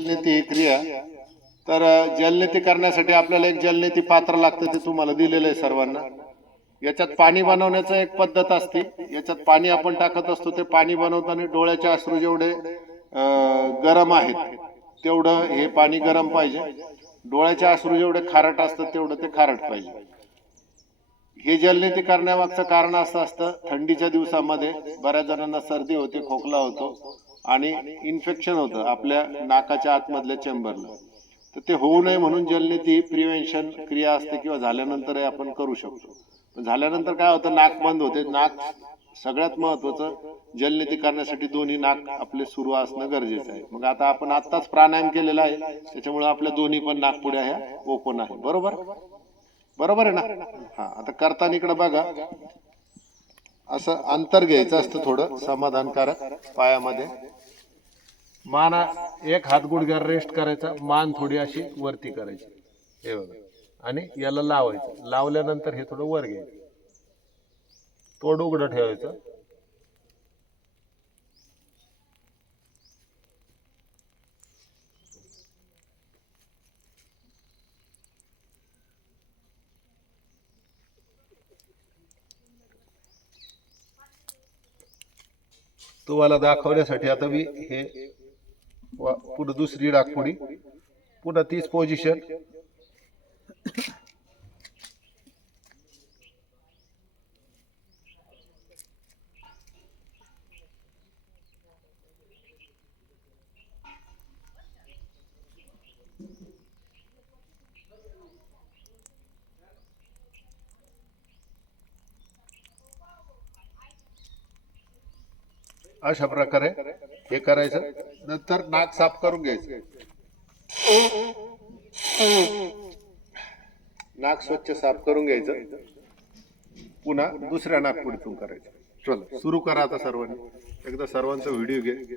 जलनेती ही क्रिया, तर जलनेती करण्यासाठी आपल्याला एक जलनेती पात्र लागतं, ते तुम्हाला दिलेलं आहे सर्वांना. याच्यात पाणी बनवण्याचं एक पद्धत असते. याच्यात पाणी आपण टाकत असतो. ते पाणी बनवताना डोळ्याचे अश्रू जेवढे गरम आहेत तेवढं हे पाणी गरम पाहिजे. डोळ्याचे अश्रू जेवढे खारट असतात तेवढं ते खारट पाहिजे. हे जलनेती करण्यामागचं कारण असं असतं, थंडीच्या दिवसामध्ये बऱ्याच जणांना सर्दी होते, खोकला होतो आणि इन्फेक्शन होतं आपल्या नाकाच्या आतमधल्या चेंबरला. तर ते होऊ नये म्हणून जलनेती प्रिव्हेन्शन क्रिया असते किंवा झाल्यानंतरही आपण करू शकतो. पण झाल्यानंतर काय होतं, नाक बंद होते. नाक सगळ्यात महत्वाचं, जलनेती करण्यासाठी दोन्ही नाक आपले सुरू असणं गरजेचं आहे. मग आता आपण आत्ताच प्राणायाम केलेला आहे, त्याच्यामुळे आपल्या दोन्ही पण नाकपुड्या ह्या ओपन आहे. बरोबर बरोबर आहे ना? हा, आता करताना इकडे बघा, असं अंतर घ्यायचं असतं थोडं समाधानकारक. पायामध्ये मान एक हात गुडघ्यावर रेस्ट करायचा, मान थोडी अशी वरती करायची, हे बघा, आणि याला लावायचं. लावल्यानंतर हे थोडं वर घ्यायचं, तोंड उघडं ठेवायचं. तुम्हाला दाखवण्यासाठी आता मी हे पुढे दुसरी नाकपुडी, पुन्हा तीच पोझिशन. अशा प्रकारे हे करायचं. नंतर नाक साफ करून घ्यायचं. नाक स्वच्छ साफ करून घ्यायचं. पुन्हा दुसऱ्या नाकपुडीतून करायचं. चला सुरू करा आता सर्वांनी. एकदा सर्वांचा व्हिडिओ घे.